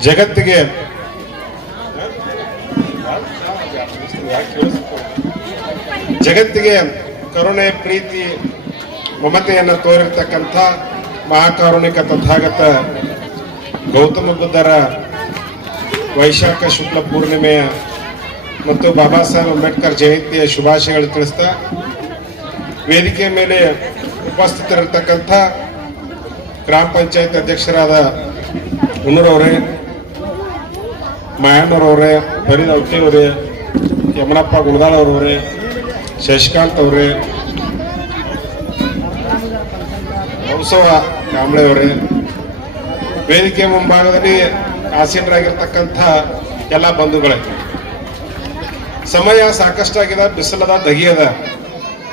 ಜಗತ್ತಿಗೆ ಜಗತ್ತಿಗೆ ಕರುಣೆ, ಪ್ರೀತಿ, ಮಮತೆಯನ್ನು ತೋರಿರ್ತಕ್ಕಂಥ ಮಹಾಕಾರುಣಿಕ ತಥಾಗತ ಗೌತಮ ಬುದ್ಧರ ವೈಶಾಖ ಶುಕ್ಲ ಪೂರ್ಣಿಮೆಯ ಮತ್ತು ಬಾಬಾ ಸಾಹೇಬ್ ಅಂಬೇಡ್ಕರ್ ಜಯಂತಿಯ ಶುಭಾಶಯಗಳು ತಿಳಿಸ್ತಾ ವೇದಿಕೆ ಮೇಲೆ ಉಪಸ್ಥಿತರಿರ್ತಕ್ಕಂಥ ಗ್ರಾಮ ಪಂಚಾಯತ್ ಅಧ್ಯಕ್ಷರಾದ ಹುಣ್ಣೂರವರೇ ಅವರೇ ಫರೀದ್ ಔಟಿ ಅವರೇ, ಯಮನಪ್ಪ ಗುಣದಾಳ್ ಅವರವರೇ ಶಶಿಕಾಂತ್ ಅವರೇ ಉತ್ಸವ ಕಾಂಬಳೆ ಅವರೇ, ವೇದಿಕೆ ಮುಂಭಾಗದಲ್ಲಿ ಆಸೀನರಾಗಿರ್ತಕ್ಕಂಥ ಎಲ್ಲ ಬಂಧುಗಳೇ. ಸಮಯ ಸಾಕಷ್ಟಾಗಿದೆ, ಬಿಸಿಲದ, ದಗಿಯದ.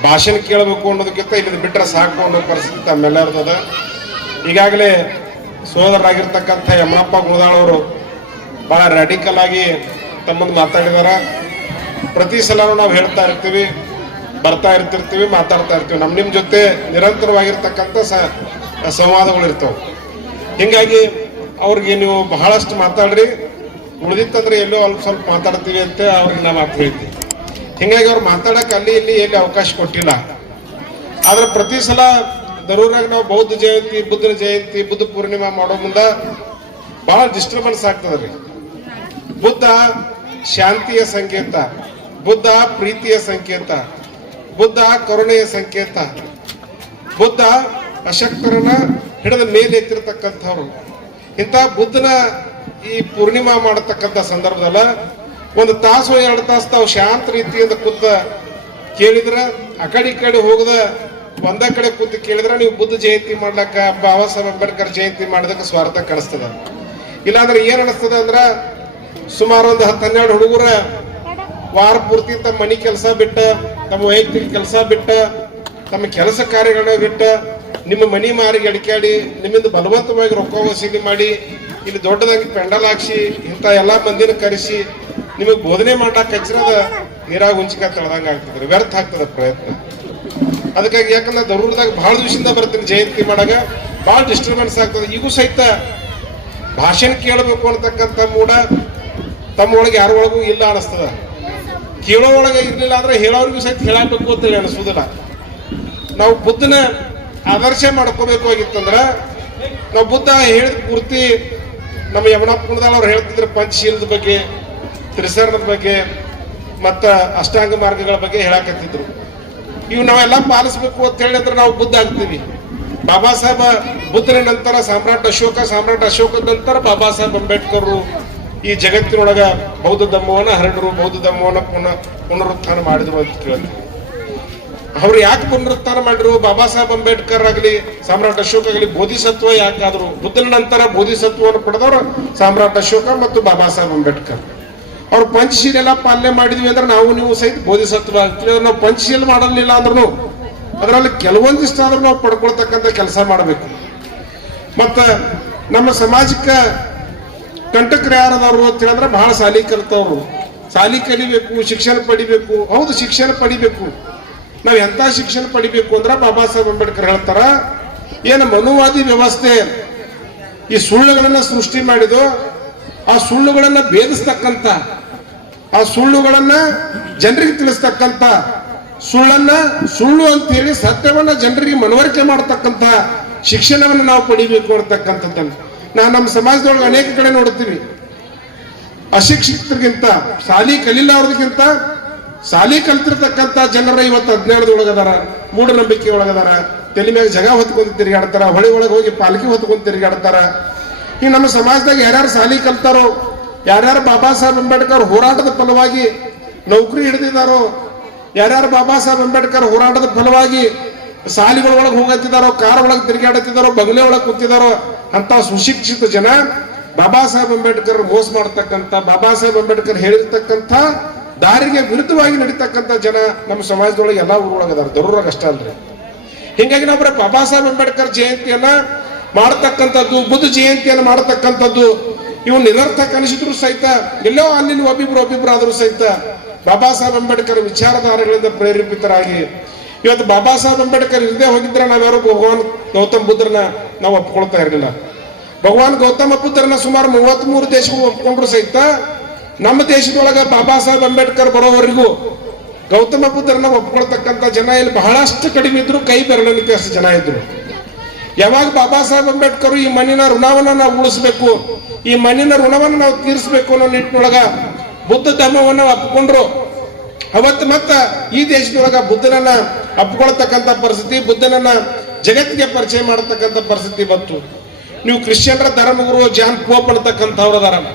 ಭಾಷಣ ಕೇಳಬೇಕು ಅನ್ನೋದಕ್ಕಿಂತ ಇಲ್ಲಿ ಬಿಟ್ಟರೆ ಸಾಕು ಅನ್ನೋ ಪರಿಸ್ಥಿತಿ ತಮ್ಮೆಲ್ಲರದದ. ಈಗಾಗಲೇ ಸೋದರರಾಗಿರ್ತಕ್ಕಂಥ ಯಮನಪ್ಪ ಅವರು ಬಹಳ ರ್ಯಾಡಿಕಲ್ ಆಗಿ ತಮ್ಮನ್ನು ಮಾತಾಡಿದಾರ. ಪ್ರತಿ ಸಲ ನಾವು ಹೇಳ್ತಾ ಇರ್ತೀವಿ, ಬರ್ತಾ ಇರ್ತಿರ್ತೀವಿ, ಮಾತಾಡ್ತಾ ಇರ್ತೀವಿ. ನಮ್ಮ ನಿಮ್ಮ ಜೊತೆ ನಿರಂತರವಾಗಿರ್ತಕ್ಕಂಥ ಸ- ಸಂವಾದಗಳು ಇರ್ತವೆ. ಹಿಂಗಾಗಿ ಅವ್ರಿಗೆ ನೀವು ಬಹಳಷ್ಟು ಮಾತಾಡ್ರಿ. ಉಳಿದಿತ್ತಂದ್ರೆ ಎಲ್ಲೋ ಅಲ್ಪ ಸ್ವಲ್ಪ ಮಾತಾಡ್ತೀವಿ ಅಂತ ಅವ್ರಿಗೆ ನಾವು ಮಾತು ಹೇಳ್ತೀವಿ ಹಿಂಗಾಗಿ ಅವ್ರು ಮಾತಾಡಕ್ಕೆ ಅಲ್ಲಿ ಇಲ್ಲಿ ಎಲ್ಲಿ ಅವಕಾಶ ಕೊಟ್ಟಿಲ್ಲ. ಆದ್ರೆ ಪ್ರತಿ ಸಲ ದರೂರಾಗ ನಾವು ಬೌದ್ಧ ಜಯಂತಿ ಬುದ್ಧನ ಜಯಂತಿ, ಬುದ್ಧ ಪೂರ್ಣಿಮಾ ಮಾಡೋ ಮುಂದ ಬಹಳ ಡಿಸ್ಟರ್ಬೆನ್ಸ್ ಆಗ್ತದ್ರಿ ಬುದ್ಧ ಶಾಂತಿಯ ಸಂಕೇತ, ಬುದ್ಧ ಪ್ರೀತಿಯ ಸಂಕೇತ, ಬುದ್ಧ ಕರುಣೆಯ ಸಂಕೇತ, ಬುದ್ಧ ಅಶಕ್ತರನ್ನ ಹಿಡಿದ ಮೇಲೆ ಎತ್ತಿರತಕ್ಕಂಥವ್ರು. ಇಂಥ ಬುದ್ಧನ ಈ ಪೂರ್ಣಿಮಾ ಮಾಡತಕ್ಕಂಥ ಸಂದರ್ಭದಲ್ಲ, ಒಂದು ತಾಸು ಎರಡು ತಾಸು ತಾವು ಶಾಂತ ರೀತಿಯಿಂದ ಕೂತ ಕೇಳಿದ್ರ, ಆ ಕಡೆ ಈ ಕಡೆ ಹೋಗದ, ಒಂದ ಕಡೆ ಕೂತು ಕೇಳಿದ್ರೆ, ನೀವು ಬುದ್ಧ ಜಯಂತಿ ಮಾಡ್ಲಕ್ಕ ಬಾಬಾ ಸಾಹೇಬ್ ಅಂಬೇಡ್ಕರ್ ಜಯಂತಿ ಮಾಡೋದಕ್ಕೆ ಸ್ವಾರ್ಥ ಕಾಣಿಸ್ತದ. ಇಲ್ಲಾಂದ್ರೆ ಏನ್ ಅನಿಸ್ತದ ಅಂದ್ರ ಸುಮಾರು ಒಂದು ಹತ್ತು ಹನ್ನೆರಡು ಹುಡುಗರ ವಾರ ಪೂರ್ತಿ ತಮ್ಮ ಮನಿ ಕೆಲಸ ಬಿಟ್ಟ, ತಮ್ಮ ವೈಯಕ್ತಿಕ ಕೆಲಸ ಬಿಟ್ಟ, ತಮ್ಮ ಕೆಲಸ ಕಾರ್ಯಗಳನ್ನ ಬಿಟ್ಟ, ನಿಮ್ಮ ಮನಿ ಮಾರಿಗೆ ಅಡಿಕಾಡಿ ನಿಮ್ಮಿಂದ ಬಲವಂತವಾಗಿ ರೊಕ್ಕ ವಸೂಲಿ ಮಾಡಿ, ಇಲ್ಲಿ ದೊಡ್ಡದಾಗಿ ಪೆಂಡಲ್ ಹಾಕ್ಸಿ, ಇಂಥ ಎಲ್ಲಾ ಮಂದಿನ ಕರೆಸಿ, ನಿಮಗೆ ಬೋಧನೆ ಮಾಡಕ್ಕೆ ಹಚ್ಚಿರದ ನೀರಾಗ ಉಂಚಿಕ ತಳದಂಗೆ ಆಗ್ತದ್ರಿ ವ್ಯರ್ಥ ಆಗ್ತದ ಪ್ರಯತ್ನ. ಅದಕ್ಕಾಗಿ ಯಾಕಂದ್ರೆ ದರೂರದಾಗ ಬಹಳ ದಿವಸದಿಂದ ಬರ್ತೀನಿ ಜಯಂತಿ ಮಾಡಾಗ, ಬಹಳ ಡಿಸ್ಟರ್ಬೆನ್ಸ್ ಆಗ್ತದೆ. ಈಗೂ ಸಹಿತ ಭಾಷಣ ಕೇಳಬೇಕು ಅಂತಕ್ಕಂಥ ಮೂಡ ತಮ್ಮ ಒಳಗೆ ಯಾರ ಒಳಗೂ ಇಲ್ಲ ಅನಿಸ್ತದ ಕೇಳೋ ಒಳಗೆ ಇರಲಿಲ್ಲ ಅಂದ್ರೆ ಹೇಳೋರಿಗೂ ಸಹಿತ ಹೇಳಬೇಕು ಅಂತೇಳಿ ಅನಿಸೋದಿಲ್ಲ ನಾವು ಬುದ್ಧನ ಆದರ್ಶ ಮಾಡ್ಕೋಬೇಕು ಆಗಿತ್ತಂದ್ರ, ನಾವು ಬುದ್ಧ ಹೇಳಿದ ಪೂರ್ತಿ ನಮ್ಮ ಕುಣದಾಳ್ ಅವ್ರು ಹೇಳ್ತಿದ್ರು ಪಂಚಶೀಲದ ಬಗ್ಗೆ, ತ್ರಿಸರಣದ ಬಗ್ಗೆ, ಮತ್ತ ಅಷ್ಟಾಂಗ ಮಾರ್ಗಗಳ ಬಗ್ಗೆ ಹೇಳಕತ್ತಿದ್ರು. ಇವು ನಾವೆಲ್ಲ ಪಾಲಿಸ್ಬೇಕು ಅಂತ ಹೇಳಿದ್ರೆ ನಾವು ಬುದ್ಧ ಆಗ್ತೀವಿ. ಬಾಬಾ ಸಾಹೇಬ ಬುದ್ಧನ ನಂತರ ಸಾಮ್ರಾಟ್ ಅಶೋಕ, ಸಾಮ್ರಾಟ್ ಅಶೋಕದ ನಂತರ ಬಾಬಾ ಸಾಹೇಬ್ ಅಂಬೇಡ್ಕರ್ ಈ ಜಗತ್ತಿನೊಳಗ ಬೌದ್ಧ ಧಮ್ಮವನ್ನ ಹರಡರು, ಬೌದ್ಧ ಧಮ್ಮವನ್ನ ಪುನಃ ಪುನರುತ್ಥಾನ ಮಾಡಿದ್ರು ಅಂತ ಕೇಳ್ತೀವಿ ಅವ್ರು ಯಾಕೆ ಪುನರುತ್ಥಾನ ಮಾಡಿದ್ರು? ಬಾಬಾ ಸಾಹೇಬ್ ಅಂಬೇಡ್ಕರ್ ಆಗಲಿ, ಸಾಮ್ರಾಟ್ ಅಶೋಕ ಆಗಲಿ, ಬೋಧಿಸತ್ವ ಯಾಕಾದ್ರು? ಬುದ್ಧನ ನಂತರ ಬೋಧಿಸತ್ವವನ್ನು ಪಡೆದವರು ಸಾಮ್ರಾಟ್ ಅಶೋಕ ಮತ್ತು ಬಾಬಾ ಸಾಹೇಬ್ ಅಂಬೇಡ್ಕರ್. ಅವ್ರು ಪಂಚಶೀಲ ಎಲ್ಲ ಪಾಲನೆ ಮಾಡಿದ್ವಿ ಅಂದ್ರೆ ನಾವು ನೀವು ಸಹಿತ ಬೋಧಿಸತ್ವ ಆಗ್ತೀವಿ. ನಾವು ಪಂಚಶೀಲ ಮಾಡಲಿಲ್ಲ ಅಂದ್ರೂ ಅದರಲ್ಲಿ ಕೆಲವೊಂದಿಷ್ಟು ಆದ್ರೂ ನಾವು ಪಡ್ಕೊಳ್ತಕ್ಕಂಥ ಕೆಲಸ ಮಾಡಬೇಕು. ಮತ್ತ ನಮ್ಮ ಸಮಾಜಕ್ಕೆ ಕಂಟಕರು ಯಾರದವ್ರು ಅಂತ ಹೇಳಿದ್ರೆ ಬಹಳ ಸಾಲಿ ಕಲಿತವ್ರು. ಸಾಲಿ ಕಲಿಬೇಕು, ಶಿಕ್ಷಣ ಪಡಿಬೇಕು. ಹೌದು, ಶಿಕ್ಷಣ ಪಡಿಬೇಕು. ನಾವು ಎಂತ ಶಿಕ್ಷಣ ಪಡಿಬೇಕು ಅಂದ್ರೆ ಬಾಬಾ ಸಾಹೇಬ್ ಅಂಬೇಡ್ಕರ್ ಹೇಳ್ತಾರ, ಏನು ಮನುವಾದಿ ವ್ಯವಸ್ಥೆ. ಈ ಸುಳ್ಳುಗಳನ್ನ ಸೃಷ್ಟಿ ಮಾಡಿದು ಆ ಸುಳ್ಳುಗಳನ್ನ ಭೇದಿಸ್ತಕ್ಕಂಥ ಆ ಸುಳ್ಳುಗಳನ್ನ ಜನರಿಗೆ ತಿಳಿಸ್ತಕ್ಕಂಥ ಸುಳ್ಳನ್ನ ಸುಳ್ಳು ಅಂತ ಹೇಳಿ ಸತ್ಯವನ್ನ ಜನರಿಗೆ ಮನವರಿಕೆ ಮಾಡತಕ್ಕಂತ ಶಿಕ್ಷಣವನ್ನು ನಾವು ಪಡಿಬೇಕು ಅಂತಕ್ಕಂಥದ್ದನ್ನು. ನಾವು ನಮ್ಮ ಸಮಾಜದೊಳಗೆ ಅನೇಕ ಕಡೆ ನೋಡ್ತೀವಿ ಅಶಿಕ್ಷಿತರಿಗಿಂತ ಸಾಲಿ ಕಲಿಲಾರ್ದಕ್ಕಿಂತ ಸಾಲಿ ಕಲ್ತಿರ್ತಕ್ಕಂಥ ಜನರ ಇವತ್ತು ಅಜ್ಞಾನದೊಳಗದಾರ ಮೂಢನಂಬಿಕೆ ಒಳಗದಾರ ತಲೆ ಮ್ಯಾಗ ಜಗ ಹೊತ್ಕೊಂಡು ತಿರುಗಾಡ್ತಾರ, ಹೊಳಿ ಒಳಗೆ ಹೋಗಿ ಪಾಲ್ಕಿ ಹೊತ್ಕೊಂಡು ತಿರುಗಾಡ್ತಾರ. ಈ ನಮ್ಮ ಸಮಾಜದಾಗ ಯಾರ್ಯಾರು ಸಾಲಿ ಕಲ್ತಾರೋ, ಯಾರ್ಯಾರು ಬಾಬಾ ಸಾಹೇಬ್ ಅಂಬೇಡ್ಕರ್ ಹೋರಾಟದ ಫಲವಾಗಿ ನೌಕರಿ ಹಿಡಿದಿದ್ದಾರೋ ಯಾರ್ಯಾರು ಬಾಬಾ ಸಾಹೇಬ್ ಅಂಬೇಡ್ಕರ್ ಹೋರಾಟದ ಫಲವಾಗಿ ಸಾಲಿಗಳ ಒಳಗೆ ಹೋಗತ್ತಿದಾರೋ, ಕಾರ್ ಒಳಗೆ ತಿರುಗಾಡತ್ತಿದಾರೋ ಬಗಲೆ ಒಳಗೆ ಕೂತಿದಾರೋ ಅಂತ ಸುಶಿಕ್ಷಿತ ಜನ ಬಾಬಾ ಸಾಹೇಬ್ ಅಂಬೇಡ್ಕರ್ ಮೋಸ ಮಾಡ್ತಕ್ಕಂಥ, ಬಾಬಾ ಸಾಹೇಬ್ ಅಂಬೇಡ್ಕರ್ ಹೇಳಿರ್ತಕ್ಕಂಥ, ದಾರಿಗೆ ವಿರುದ್ಧವಾಗಿ ನಡೀತಕ್ಕಂಥ ಜನ ನಮ್ಮ ಸಮಾಜದೊಳಗೆ ಎಲ್ಲ ಊರೊಳಗದಾರ ದರೂರ ಅಷ್ಟ ಅಲ್ರಿ. ಹಿಂಗಾಗಿ ನಾವು ಬಾಬಾ ಸಾಹೇಬ್ ಅಂಬೇಡ್ಕರ್ ಜಯಂತಿಯನ್ನ ಮಾಡತಕ್ಕಂಥದ್ದು, ಬುದ್ಧ ಜಯಂತಿಯನ್ನ ಮಾಡತಕ್ಕಂಥದ್ದು, ಇವು ನಿರರ್ಥಕ ಅನಿಸಿದ್ರು ಸಹಿತ, ಎಲ್ಲೋ ಅಲ್ಲಿ ಒಬ್ಬಿಬ್ರು ಒಬ್ಬಿಬ್ರು ಆದರೂ ಸಹಿತ ಬಾಬಾ ಸಾಹೇಬ್ ಅಂಬೇಡ್ಕರ್ ವಿಚಾರಧಾರೆಗಳಿಂದ ಪ್ರೇರೇಪಿತರಾಗಿ ಇವತ್ತು ಬಾಬಾ ಸಾಹೇಬ್ ಅಂಬೇಡ್ಕರ್ ಇರದೇ ಹೋಗಿದ್ರೆ ನಾವ್ಯಾರು ಭಗವಾನ್ ಗೌತಮ್ ಬುದ್ಧರನ್ನ ನಾವು ಒಪ್ಕೊಳ್ತಾ ಇರಲಿಲ್ಲ. ಭಗವಾನ್ ಗೌತಮ ಬುದ್ಧರನ್ನ ಸುಮಾರು ಮೂವತ್ತ್ ಮೂರು ದೇಶಗಳು ಒಪ್ಕೊಂಡ್ರು ಸಹಿತ ನಮ್ಮ ದೇಶದೊಳಗ ಬಾಬಾ ಸಾಹೇಬ್ ಅಂಬೇಡ್ಕರ್ ಬರೋವರೆಗೂ ಗೌತಮ ಬುದ್ಧರನ್ನ ಒಪ್ಕೊಳ್ತಕ್ಕಂಥ ಜನ ಇಲ್ಲಿ ಬಹಳಷ್ಟು ಕಡಿಮೆ ಇದ್ರು, ಕೈ ಬೆರಳಿಕೆ ಅಷ್ಟು ಜನ ಇದ್ರು. ಯಾವಾಗ ಬಾಬಾ ಸಾಹೇಬ್ ಅಂಬೇಡ್ಕರ್ ಈ ಮಣ್ಣಿನ ಋಣವನ್ನ ನಾವು ಉಳಿಸ್ಬೇಕು, ಈ ಮಣ್ಣಿನ ಋಣವನ್ನು ನಾವು ತೀರಿಸಬೇಕು ಅನ್ನೋ ನಿಟ್ಟಿನೊಳಗ ಬುದ್ಧ ಧರ್ಮವನ್ನ ಒಪ್ಕೊಂಡ್ರು. ಅವತ್ತು ಮತ್ತ ಈ ದೇಶದೊಳಗ ಬುದ್ಧನನ್ನ ಅಪ್ಕೊಳ್ತಕ್ಕಂಥ ಪರಿಸ್ಥಿತಿ, ಬುದ್ಧನನ್ನ ಜಗತ್ತಿಗೆ ಪರಿಚಯ ಮಾಡತಕ್ಕಂಥ ಪರಿಸ್ಥಿತಿ ಬಂತು. ನೀವು ಕ್ರಿಶ್ಚಿಯನ್ರ ಧರ್ಮಗುರು ಜಾನ್ ಪೋಪ್ ಅನ್ನತಕ್ಕಂಥವ್ರ ಧರ್ಮ.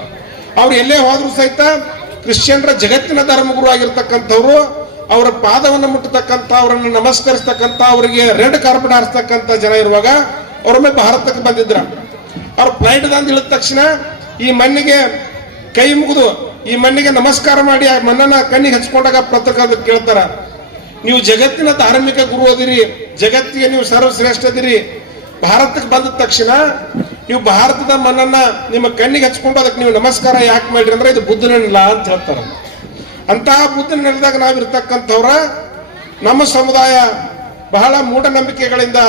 ಅವ್ರು ಎಲ್ಲೇ ಹೋದ್ರು ಸಹಿತ ಕ್ರಿಶ್ಚಿಯನ್ರ ಜಗತ್ತಿನ ಧರ್ಮಗುರು ಆಗಿರ್ತಕ್ಕಂಥವ್ರು, ಅವರ ಪಾದವನ್ನು ಮುಟ್ಟತಕ್ಕಂಥ ಅವರನ್ನು ನಮಸ್ಕರಿಸ್ತಕ್ಕಂಥ ಅವರಿಗೆ ರೆಡ್ ಕಾರ್ಪೆಟ್ ಹಾರಿಸ್ತಕ್ಕಂಥ ಜನ ಇರುವಾಗ ಅವರೊಮ್ಮೆ ಭಾರತಕ್ಕೆ ಬಂದಿದ್ರ. ಅವ್ರ ಫ್ಲೈಟ್ ದಂದು ಇಳಿದ ತಕ್ಷಣ ಈ ಮಣ್ಣಿಗೆ ಕೈ ಮುಗಿದು ಈ ಮಣ್ಣಿಗೆ ನಮಸ್ಕಾರ ಮಾಡಿ ಆ ಮಣ್ಣನ್ನ ಕಣ್ಣಿಗೆ ಹಚ್ಕೊಂಡಾಗ ಪತ್ರಕರ್ತ ಕೇಳ್ತಾರ. ನೀವು ಜಗತ್ತಿನ ಧಾರ್ಮಿಕ ಗುರು ಅದಿರಿ, ಜಗತ್ತಿಗೆ ನೀವು ಸರ್ವಶ್ರೇಷ್ಠ ಅದಿರಿ ಭಾರತಕ್ಕೆ ಬಂದ ತಕ್ಷಣ ನೀವು ಭಾರತದ ಮನನ್ನ ನಿಮ್ಮ ಕಣ್ಣಿಗೆ ಹಚ್ಕೊಂಡು ಅದಕ್ಕೆ ನೀವು ನಮಸ್ಕಾರ ಯಾಕೆ ಮಾಡ್ರಿ ಅಂದ್ರೆ ಇದು ಬುದ್ಧನ ಅಂತ ಹೇಳ್ತಾರ. ಅಂತಹ ಬುದ್ಧನ ನೆಲದಾಗ ನಾವಿರ್ತಕ್ಕಂಥವ್ರ, ನಮ್ಮ ಸಮುದಾಯ ಬಹಳ ಮೂಢನಂಬಿಕೆಗಳಿಂದ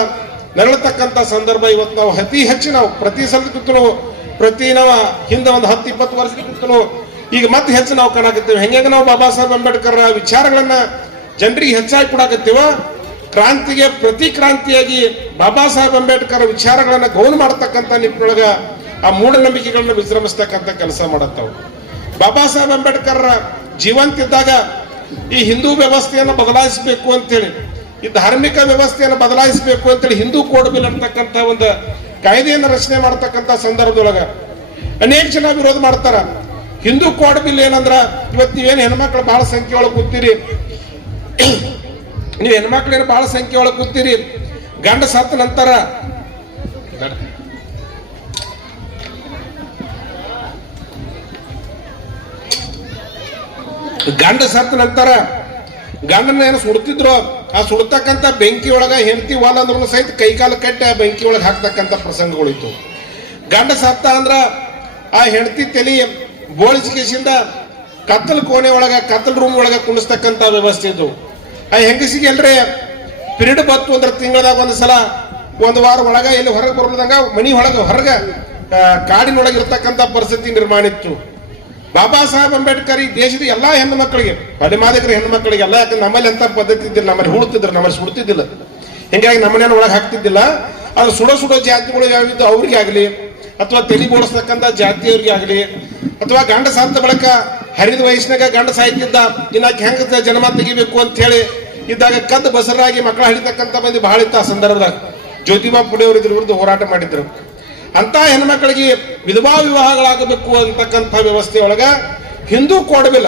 ನೆರಳತಕ್ಕಂಥ ಸಂದರ್ಭ ಇವತ್ತು ನಾವು ಅತಿ ಹೆಚ್ಚು ನಾವು ಪ್ರತಿ ಸಲಕ್ಕೂ ಪ್ರತಿ ನಾವು ಹಿಂದೆ ಒಂದು ಹತ್ತು, ಇಪ್ಪತ್ತು ವರ್ಷಕ್ಕಿಂತಲೂ ಈಗ ಮತ್ತೆ ಹೆಚ್ಚು ನಾವು ಕಾಣಕತ್ತೇವೆ. ಹೆಂಗೆ ನಾವು ಬಾಬಾ ಸಾಹೇಬ್ ಅಂಬೇಡ್ಕರ್ ವಿಚಾರಗಳನ್ನ ಜನರಿಗೆ ಹೆಚ್ಚಾಗಿ ಕೊಡಾಕತ್ತೀವ? ಕ್ರಾಂತಿಗೆ ಪ್ರತಿ ಕ್ರಾಂತಿಯಾಗಿ ಬಾಬಾ ಸಾಹೇಬ್ ಅಂಬೇಡ್ಕರ್ ವಿಚಾರಗಳನ್ನು ಗೌನ್ ಮಾಡತಕ್ಕಂಥ ನಿಟ್ಟಿನೊಳಗೆ ಆ ಮೂಢನಂಬಿಕೆಗಳನ್ನ ವಿಜೃಂಭಿಸ್ತಕ್ಕಂಥ ಕೆಲಸ ಮಾಡತ್ತವು. ಬಾಬಾ ಸಾಹೇಬ್ ಅಂಬೇಡ್ಕರ್ ಜೀವಂತಿದ್ದಾಗ ಈ ಹಿಂದೂ ವ್ಯವಸ್ಥೆಯನ್ನು ಬದಲಾಯಿಸಬೇಕು ಅಂತೇಳಿ, ಈ ಧಾರ್ಮಿಕ ವ್ಯವಸ್ಥೆಯನ್ನು ಬದಲಾಯಿಸಬೇಕು ಅಂತೇಳಿ ಹಿಂದೂ ಕೋಡ್ ಬಿಲ್ ಅಂತಕ್ಕಂಥ ಒಂದು ಕಾಯ್ದೆಯನ್ನು ರಚನೆ ಮಾಡತಕ್ಕಂಥ ಸಂದರ್ಭದೊಳಗೆ ಅನೇಕ ಜನ ವಿರೋಧ ಮಾಡ್ತಾರ. ಹಿಂದೂ ಕೋಡ್ ಬಿಲ್ ಏನಂದ್ರ ಇವತ್ತು ನೀವೇನು ಹೆಣ್ಮಕ್ಳು ಬಹಳ ಸಂಖ್ಯೆ ಒಳಗೆ ಕೂತೀರಿ? ನೀವು ಹೆಣ್ಮಕ್ಳೇನು ಬಹಳ ಸಂಖ್ಯೆ ಒಳಗೆ ಕೂತೀರಿ. ಗಂಡ ಸತ್ತ ನಂತರ ಗಂಡ ಸತ್ತ ನಂತರ ಗಂಡನ ಏನು ಸುಡ್ತಿದ್ರು? ಆ ಸುಡ್ತಕ್ಕಂಥ ಬೆಂಕಿ ಒಳಗ ಹೆಂಡತಿ ವಾಲ ಅಂದ್ರೂ ಸಹಿತ ಕೈಕಾಲು ಕಟ್ಟಿ ಆ ಬೆಂಕಿ ಒಳಗೆ ಹಾಕ್ತಕ್ಕಂಥ ಪ್ರಸಂಗಗಳಿತ್ತು. ಗಂಡ ಸತ್ತ ಅಂದ್ರ ಆ ಹೆಂಡತಿ ತಲೆ ಬೋಳಿಸಿಕೆಸಿಂದ ಕತ್ತಲ ಕೋಣೆ ಒಳಗ, ಕತ್ತಲ ರೂಮ್ ಒಳಗ ಕುಣಿಸ್ತಕ್ಕಂಥ ವ್ಯವಸ್ಥೆ ಇದ್ದು ಆ ಹೆಂಗಸಿಗೆ ಎಲ್ರಿ ಪಿರಿಯಡ್ ಬತ್ತು ಅಂದ್ರೆ ತಿಂಗಳದಾಗ ಒಂದು ಸಲ, ಒಂದು ವಾರ ಒಳಗ ಎಲ್ಲಿ ಹೊರಗೆ ಬರ್ಲದಂಗ ಮನಿ ಒಳಗ, ಹೊರಗ ಕಾಡಿನೊಳಗೆ ಇರ್ತಕ್ಕಂಥ ಪರಿಸ್ಥಿತಿ ನಿರ್ಮಾಣ ಇತ್ತು. ಬಾಬಾ ಸಾಹೇಬ್ ಅಂಬೇಡ್ಕರ್ ಈ ದೇಶದ ಎಲ್ಲಾ ಹೆಣ್ಣು ಮಕ್ಕಳಿಗೆ ಪಡಿಮಾದಿಕರ ಹೆಣ್ಣು ಮಕ್ಕಳಿಗೆ ಎಲ್ಲ, ಯಾಕಂದ್ರೆ ನಮ್ಮಲ್ಲಿ ಎಂತ ಪದ್ಧತಿ ಇದ್ದಿಲ್ಲ, ನಮ್ಮಲ್ಲಿ ಹುಡುತಿದ್ರು ನಮ್ಮಲ್ಲಿ ಸುಡ್ತಿದ್ದಿಲ್ಲ. ಹಿಂಗಾಗಿ ನಮ್ಮನೇನ ಒಳಗೆ ಹಾಕ್ತಿದ್ದಿಲ್ಲ. ಅದು ಸುಡೋ ಸುಡೋ ಜಾತಿಗಳು ಯಾವಿದ್ದು ಅವ್ರಿಗೆ ಆಗಲಿ ಅಥವಾ ತಲೆ ಬೋಡಿಸ್ತಕ್ಕಂಥ ಜಾತಿಯವ್ರಿಗೆ ಆಗಲಿ ಅಥವಾ ಗಂಡ ಸಾಧ ಬಳಿಕ ಹರಿದ ವಯಸ್ಸಿನಾಗ ಗಂಡ ಸಾಯ್ತಿದ್ದ ಇನ್ನಾಕೆ ಹೆಂಗ ಜನ್ಮ ತೆಗಿಬೇಕು ಅಂತ ಹೇಳಿ ಇದ್ದಾಗ ಕದ್ದು ಬಸರಾಗಿ ಮಕ್ಕಳ ಹಿಡಿತಕ್ಕಂಥ ಮಂದಿ ಬಹಳ ಇತ್ತು ಆ ಸಂದರ್ಭದಾಗ. ಜ್ಯೋತಿಬಾ ಪುಡೆಯವರು ಇದ್ರ ವಿರುದ್ಧ ಹೋರಾಟ ಮಾಡಿದ್ರು. ಅಂತ ಹೆಣ್ಮಕ್ಳಿಗೆ ವಿಧವಾ ವಿವಾಹಗಳಾಗಬೇಕು ಅಂತಕ್ಕಂಥ ವ್ಯವಸ್ಥೆ ಒಳಗ ಹಿಂದೂ ಕೊಡಬಿಲ್ಲ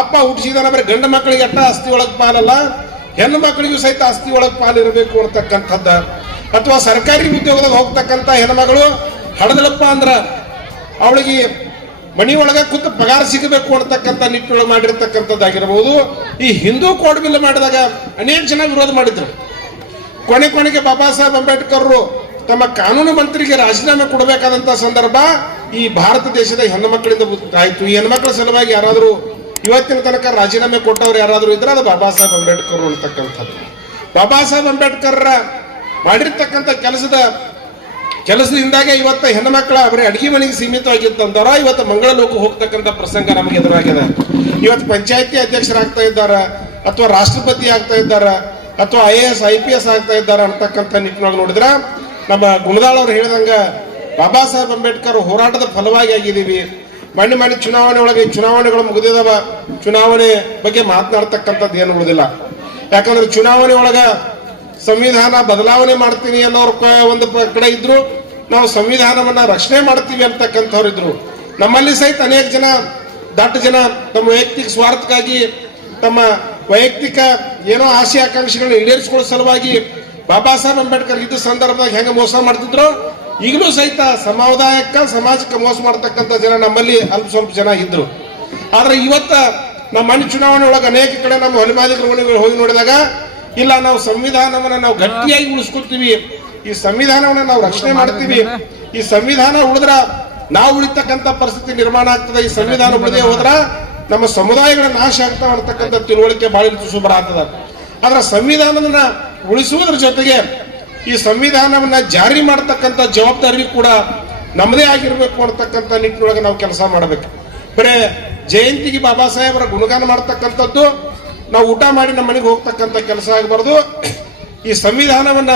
ಅಪ್ಪ ಹುಟ್ಟಿಸಿದಾನ ಬರೀ ಗಂಡ ಮಕ್ಕಳಿಗೆ ಅಟ್ಟ ಆಸ್ತಿ ಒಳಗೆ ಪಾಲಲ್ಲ, ಹೆಣ್ಣು ಸಹಿತ ಆಸ್ತಿ ಒಳಗೆ ಪಾಲಿರಬೇಕು ಅಂತಕ್ಕಂಥದ್ದ. ಅಥವಾ ಸರ್ಕಾರಿ ಉದ್ಯೋಗದಾಗ ಹೋಗ್ತಕ್ಕಂಥ ಹೆಣ್ಮಗಳು ಹಡದಲಪ್ಪ ಅಂದ್ರ ಅವಳಿಗೆ ಮನಿ ಒಳಗ ಕೂತು ಪಗಾರ ಸಿಗಬೇಕು ಅಂತಕ್ಕಂಥ ನಿಟ್ಟಿನೊಳಗೆ ಮಾಡಿರ್ತಕ್ಕಂಥದ್ದಾಗಿರ್ಬೋದು. ಈ ಹಿಂದೂ ಕೋಡ್ ಬಿಲ್ ಮಾಡಿದಾಗ ಅನೇಕ ಜನ ವಿರೋಧ ಮಾಡಿದ್ರು. ಕೊನೆ ಕೊನೆಗೆ ಬಾಬಾ ಸಾಹೇಬ್ ಅಂಬೇಡ್ಕರ್ ತಮ್ಮ ಕಾನೂನು ಮಂತ್ರಿಗೆ ರಾಜೀನಾಮೆ ಕೊಡಬೇಕಾದಂತ ಸಂದರ್ಭ ಈ ಭಾರತ ದೇಶದ ಹೆಣ್ಣು ಮಕ್ಕಳಿಂದ ಆಯ್ತು. ಈ ಹೆಣ್ಮಕ್ಳ ಸಲುವಾಗಿ ಯಾರಾದರೂ ಇವತ್ತಿನ ತನಕ ರಾಜೀನಾಮೆ ಕೊಟ್ಟವ್ರು ಯಾರಾದರೂ ಇದ್ರೆ ಅದು ಬಾಬಾ ಸಾಹೇಬ್ ಅಂಬೇಡ್ಕರ್ ಅಂತಕ್ಕಂಥದ್ದು. ಬಾಬಾ ಸಾಹೇಬ್ ಅಂಬೇಡ್ಕರ್ ಮಾಡಿರ್ತಕ್ಕಂಥ ಕೆಲಸದ ಕೆಲಸದಿಂದಾಗೆ ಇವತ್ತ ಮಕ್ಕಳ ಬರೀ ಅಡಿಗೆ ಮನೆಗೆ ಸೀಮಿತವಾಗಿತ್ತಂತಾರ ಇವತ್ತು ಮಂಗಳ ಲೋಕ ಹೋಗ್ತಕ್ಕಂಥ ಪ್ರಸಂಗ ನಮಗೆ ಎದುರಾಗಿದೆ. ಇವತ್ತು ಪಂಚಾಯತಿ ಅಧ್ಯಕ್ಷರಾಗ್ತಾ ಇದ್ದಾರ, ಅಥವಾ ರಾಷ್ಟ್ರಪತಿ ಆಗ್ತಾ ಇದ್ದಾರ, ಅಥವಾ I A S, I P S ಆಗ್ತಾ ಇದ್ದಾರ ಅಂತಕ್ಕಂಥ ನಿಟ್ಟಿನೊಳಗೆ ನೋಡಿದ್ರೆ ನಮ್ಮ ಗುಣದಾಳ್ ಅವ್ರು ಹೇಳಿದಂಗ ಬಾಬಾ ಸಾಹೇಬ್ ಅಂಬೇಡ್ಕರ್ ಹೋರಾಟದ ಫಲವಾಗಿ ಆಗಿದ್ದೀವಿ. ಮಣ್ಣು ಮಣ್ಣು ಚುನಾವಣೆ ಒಳಗೆ ಚುನಾವಣೆಗಳು ಮುಗಿದಿದವ. ಚುನಾವಣೆ ಬಗ್ಗೆ ಮಾತನಾಡ್ತಕ್ಕಂಥದ್ದು ಏನು ಉಳಿದಿಲ್ಲ. ಯಾಕಂದ್ರೆ ಚುನಾವಣೆ ಒಳಗ ಸಂವಿಧಾನ ಬದಲಾವಣೆ ಮಾಡ್ತೀನಿ ಅನ್ನೋರ್ ಒಂದು ಕಡೆ ಇದ್ರು, ನಾವು ಸಂವಿಧಾನವನ್ನ ರಕ್ಷಣೆ ಮಾಡ್ತೀವಿ ಅಂತಕ್ಕಂಥವ್ರು ಇದ್ರು. ನಮ್ಮಲ್ಲಿ ಸಹಿತ ಅನೇಕ ಜನ ದಟ್ಟ ಜನ ತಮ್ಮ ವೈಯಕ್ತಿಕ ಸ್ವಾರ್ಥಕ್ಕಾಗಿ, ತಮ್ಮ ವೈಯಕ್ತಿಕ ಏನೋ ಆಸೆ ಆಕಾಂಕ್ಷೆಗಳನ್ನ ಈಡೇರಿಸಿಕೊಳ್ಳೋ ಸಲುವಾಗಿ ಬಾಬಾ ಸಾಹೇಬ್ ಅಂಬೇಡ್ಕರ್ ಇದ್ದ ಸಂದರ್ಭದಾಗ ಹೆಂಗ ಮೋಸ ಮಾಡ್ತಿದ್ರು? ಈಗಲೂ ಸಹಿತ ಸಮುದಾಯಕ್ಕ, ಸಮಾಜಕ್ಕೆ ಮೋಸ ಮಾಡ್ತಕ್ಕಂಥ ಜನ ನಮ್ಮಲ್ಲಿ ಅಲ್ಪ ಸ್ವಲ್ಪ ಜನ ಇದ್ರು. ಆದ್ರೆ ಇವತ್ತ ನಮ್ಮ ಮನೆ ಚುನಾವಣೆ ಒಳಗೆ ಅನೇಕ ಕಡೆ ನಮ್ಮ ಹೊಲಿಮಾದಿಗಳು ಹೋಗಿ ನೋಡಿದಾಗ ಇಲ್ಲ, ನಾವು ಸಂವಿಧಾನವನ್ನ ನಾವು ಗಟ್ಟಿಯಾಗಿ ಉಳಿಸ್ಕೊಳ್ತೀವಿ ಈ ಸಂವಿಧಾನವನ್ನ ನಾವು ರಕ್ಷಣೆ ಮಾಡ್ತೀವಿ. ಈ ಸಂವಿಧಾನ ಉಳಿದ್ರ ನಾವು ಉಳಿತಕ್ಕಂಥ ಪರಿಸ್ಥಿತಿ ನಿರ್ಮಾಣ ಆಗ್ತದೆ. ಈ ಸಂವಿಧಾನ ಉಳಿದೇ ಹೋದ್ರ ನಮ್ಮ ಸಮುದಾಯಗಳ ನಾಶ ಆಗ್ತಾವ ಅಂತಕ್ಕಂಥ ತಿಳುವಳಿಕೆ ಬಹಳ ಶುಭ್ರ ಆಗ್ತದ. ಆದ್ರೆ ಸಂವಿಧಾನವನ್ನ ಉಳಿಸುವುದರ ಜೊತೆಗೆ ಈ ಸಂವಿಧಾನವನ್ನ ಜಾರಿ ಮಾಡ್ತಕ್ಕಂಥ ಜವಾಬ್ದಾರಿ ಕೂಡ ನಮ್ಮದೇ ಆಗಿರ್ಬೇಕು ಅಂತಕ್ಕಂಥ ನಿಟ್ಟಿನೊಳಗೆ ನಾವು ಕೆಲಸ ಮಾಡಬೇಕು. ಬರೇ ಜಯಂತಿಗೆ ಬಾಬಾ ಸಾಹೇಬರ ಗುಣಗಾನ ಮಾಡ್ತಕ್ಕಂಥದ್ದು ನಾವು ಊಟ ಮಾಡಿ ನಮ್ಮ ಮನೆಗೆ ಹೋಗ್ತಕ್ಕಂಥ ಕೆಲಸ ಆಗಬಾರ್ದು. ಈ ಸಂವಿಧಾನವನ್ನ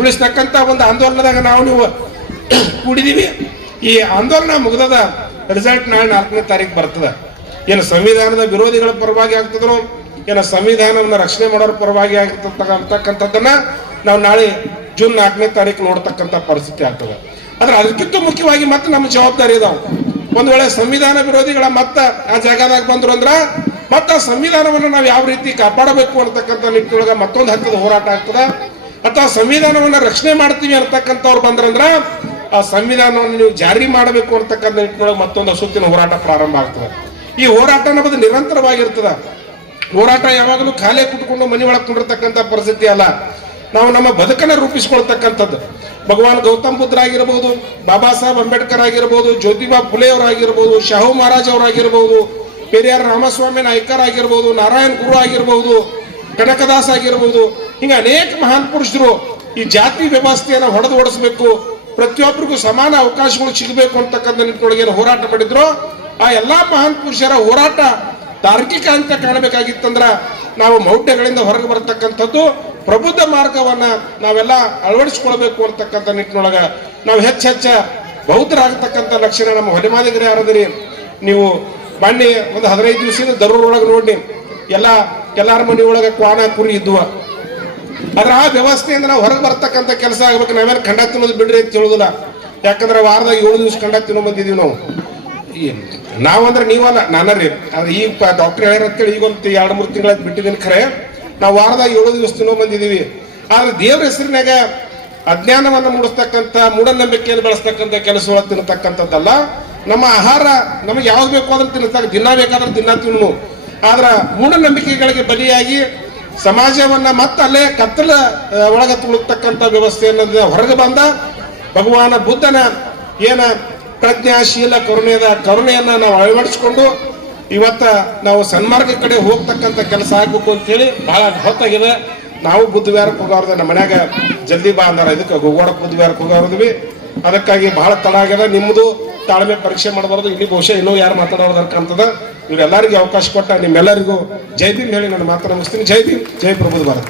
ಉಳಿಸ್ತಕ್ಕಂಥ ಒಂದು ಆಂದೋಲನದಾಗ ನಾವು ನೀವು ಕೂಡಿದೀವಿ. ಈ ಆಂದೋಲನ ಮುಗಿದದ ರಿಸಲ್ಟ್ ನಾಳೆ ನಾಲ್ಕನೇ ತಾರೀಕು ಬರ್ತದೆ. ಏನು ಸಂವಿಧಾನದ ವಿರೋಧಿಗಳ ಪರವಾಗಿ ಆಗ್ತದ್ರು ಏನೋ ಸಂವಿಧಾನವನ್ನ ರಕ್ಷಣೆ ಮಾಡೋರ ಪರವಾಗಿ ಅಂತಕ್ಕಂಥದ್ದನ್ನ ನಾವು ನಾಳೆ ಜೂನ್ ನಾಲ್ಕನೇ ತಾರೀಕು ನೋಡ್ತಕ್ಕಂಥ ಪರಿಸ್ಥಿತಿ ಆಗ್ತದೆ. ಆದ್ರೆ ಅದಕ್ಕಿಂತ ಮುಖ್ಯವಾಗಿ ಮತ್ತೆ ನಮ್ಮ ಜವಾಬ್ದಾರಿ ಇದಾವೆ. ಒಂದು ವೇಳೆ ಸಂವಿಧಾನ ವಿರೋಧಿಗಳ ಮತ್ತ ಆ ಜಾಗದಾಗ ಬಂದ್ರು ಅಂದ್ರ ಮತ್ತ ಆ ಸಂವಿಧಾನವನ್ನು ನಾವು ಯಾವ ರೀತಿ ಕಾಪಾಡಬೇಕು ಅಂತಕ್ಕಂಥ ನಿಟ್ಟಿನೊಳಗೆ ಮತ್ತೊಂದು ಹಂತದ ಹೋರಾಟ ಆಗ್ತದ. ಅಥವಾ ಸಂವಿಧಾನವನ್ನ ರಕ್ಷಣೆ ಮಾಡ್ತೀವಿ ಅಂತಕ್ಕಂಥವ್ರು ಬಂದ್ರಂದ್ರ ಆ ಸಂವಿಧಾನವನ್ನು ನೀವು ಜಾರಿ ಮಾಡಬೇಕು ಅಂತಕ್ಕಂಥ ನಿಟ್ಟಿನೊಳಗೆ ಮತ್ತೊಂದು ಸುತ್ತಿನ ಹೋರಾಟ ಪ್ರಾರಂಭ ಆಗ್ತದೆ. ಈ ಹೋರಾಟ ಅನ್ನೋದು ನಿರಂತರವಾಗಿರ್ತದ. ಹೋರಾಟ ಯಾವಾಗಲೂ ಖಾಲಿ ಕುಟ್ಕೊಂಡು ಮನೆ ಒಳಗೆ ಕುಂಡಿರ್ತಕ್ಕಂಥ ಪರಿಸ್ಥಿತಿ ಅಲ್ಲ. ನಾವು ನಮ್ಮ ಬದುಕನ್ನು ರೂಪಿಸಿಕೊಳ್ತಕ್ಕಂಥದ್ದು. ಭಗವಾನ್ ಗೌತಮ್ ಬುದ್ಧ ಆಗಿರ್ಬೋದು, ಬಾಬಾ ಸಾಹೇಬ್ ಅಂಬೇಡ್ಕರ್ ಆಗಿರ್ಬೋದು, ಜ್ಯೋತಿಬಾ ಫುಲೆ ಅವರಾಗಿರ್ಬೋದು ಶಾಹು ಮಹಾರಾಜ್ ಅವರಾಗಿರ್ಬೋದು ಪೆರಿಯಾರ್ ರಾಮಸ್ವಾಮಿ ನಾಯ್ಕರ್ ಆಗಿರ್ಬೋದು, ನಾರಾಯಣ ಗುರು ಆಗಿರ್ಬೋದು, ಕನಕದಾಸ್ ಆಗಿರ್ಬೋದು, ಹಿಂಗ ಅನೇಕ ಮಹಾನ್ ಪುರುಷರು ಈ ಜಾತಿ ವ್ಯವಸ್ಥೆಯನ್ನು ಹೊಡೆದು ಓಡಿಸ್ಬೇಕು, ಪ್ರತಿಯೊಬ್ಬರಿಗೂ ಸಮಾನ ಅವಕಾಶಗಳು ಸಿಗಬೇಕು ಅಂತಕ್ಕಂಥ ನಿಟ್ಟಿನೊಳಗೆ ಹೋರಾಟ ಮಾಡಿದ್ರು, ಆ ಎಲ್ಲಾ ಮಹಾನ್ ಪುರುಷರ ಹೋರಾಟ ತಾರ್ಕಿಕ ಅಂತ ಕಾಣಬೇಕಾಗಿತ್ತಂದ್ರ ನಾವು ಮೌಢ್ಯಗಳಿಂದ ಹೊರಗೆ ಬರತಕ್ಕಂಥದ್ದು ಪ್ರಬುದ್ಧ ಮಾರ್ಗವನ್ನ ನಾವೆಲ್ಲ ಅಳವಡಿಸ್ಕೊಳ್ಬೇಕು ಅಂತಕ್ಕಂಥ ನಿಟ್ಟಿನೊಳಗ ನಾವು ಹೆಚ್ಚೆಚ್ಚ ಹೆಚ್ಚ ಬೌದ್ಧರಾಗತಕ್ಕಂಥ ಲಕ್ಷಣ ನಮ್ಮ ಹೊಲೆಮಾದಿಗರೇ ಯಾರದಿರಿ ನೀವು ಬನ್ನಿ, ಒಂದು ಹದಿನೈದು ದಿವಸದಿಂದ ದರೂರೊಳಗೆ ನೋಡಿ ಎಲ್ಲ ಎಲ್ಲಾರ ಮನೆ ಒಳಗೆ ಕ್ವಾಣ ಕುರಿ ಇದ್ದುವ ಅದ್ರ ಆ ವ್ಯವಸ್ಥೆಯಿಂದ ನಾವು ಹೊರಗೆ ಬರ್ತಕ್ಕಂಥ ಕೆಲಸ ಆಗ್ಬೇಕು. ನಾವೇನು ಖಂಡ ತಿನ್ನೋದು ಬಿಡ್ರಿ ಅಂತ ಹೇಳುದಿಲ್ಲ. ಯಾಕಂದ್ರೆ ವಾರದಾಗ ಏಳು ದಿವಸ ಖಂಡ ತಿನ್ನೋ ಬಂದಿದೀವಿ ನಾವು. ನಾವು ನಾವಂದ್ರೆ ನೀವಲ್ಲ ನಾನರಿ ಆದ್ರೆ ಈಗ ಡಾಕ್ಟರ್ ಹೇಳ್ಯಾರ ಅಂತೇಳಿ ಈಗ ಒಂದು ಎರಡು, ಮೂರು ತಿಂಗಳ ಬಿಟ್ಟಿದ್ದೀನಿ ಖರೆ. ನಾವು ವಾರದಾಗ ಏಳು ದಿವಸ ತಿನ್ನೋ ಬಂದಿದೀವಿ. ಆದ್ರೆ ದೇವ್ರ ಹೆಸರಿನಾಗ ಅಜ್ಞಾನವನ್ನ ಮೂಡಿಸ್ತಕ್ಕಂಥ ಮೂಢನಂಬಿಕೆಯನ್ನು ಬೆಳೆಸ್ತಕ್ಕಂಥ ಕೆಲಸಗಳ ತಿನ್ನತಕ್ಕಂಥದ್ದಲ್ಲ. ನಮ್ಮ ಆಹಾರ ನಮಗೆ ಯಾವಾಗ ಬೇಕು ಅದನ್ನ ತಿನ್ನಿಸ್ದಾಗ ದಿನ ಬೇಕಾದ್ರೆ ದಿನ ತಿನ್ನು. ಆದ್ರೆ ಮೂಢನಂಬಿಕೆಗಳಿಗೆ ಬಲಿಯಾಗಿ ಸಮಾಜವನ್ನ ಮತ್ತೆ ಅಲ್ಲೇ ಕತ್ತಲ ಒಳಗೆ ಒಳಗ ತುಳುಕ್ತಕ್ಕಂಥ ವ್ಯವಸ್ಥೆಯನ್ನ ಹೊರಗೆ ಬಂದ ಭಗವಾನ ಬುದ್ಧನ ಏನ ಪ್ರಜ್ಞಾಶೀಲ ಕರುಣೆಯದ ಕರುಣೆಯನ್ನ ನಾವು ಅಳವಡಿಸಿಕೊಂಡು ಇವತ್ತ ನಾವು ಸನ್ಮಾರ್ಗ ಕಡೆ ಹೋಗ್ತಕ್ಕಂಥ ಕೆಲಸ ಆಗ್ಬೇಕು ಅಂತೇಳಿ ಬಹಳ ಹೊತ್ತಾಗಿದೆ ನಾವು ಬುದ್ಧಿವಾರಕ್ಕೆ ಹೋಗೋರ್ದ ನಮ್ಮ ಮನ್ಯಾಗ ಜಲ್ದಿ ಬಾ ಅಂದಾರ. ಇದಕ್ಕೆ ಗೋಗೋಡಕ್ಕೆ ಬುದ್ಧಿವಾರಕ್ಕೆ ಹೋಗೋರ್ದ್ವಿ ಅದಕ್ಕಾಗಿ ಬಹಳ ತಡ ಆಗ್ಯದ. ನಿಮ್ಮದು ತಾಳ್ಮೆ ಪರೀಕ್ಷೆ ಮಾಡಬಾರದು. ಇಲ್ಲಿ ಬಹುಶಃ ಇನ್ನೂ ಯಾರು ಮಾತಾಡೋದು ಕಾಣ್ತದ ಇವರೆಲ್ಲರಿಗೂ ಅವಕಾಶ ಕೊಟ್ಟ ನಿಮ್ಮೆಲ್ಲರಿಗೂ ಜೈ ಭೀಮ್ ಹೇಳಿ ನಾನು ಮಾತನ್ನ ಮುಗಿಸ್ತೀನಿ. ಜೈ ಭೀಮ್, ಜೈ ಪ್ರಭು ಭಾರತ್.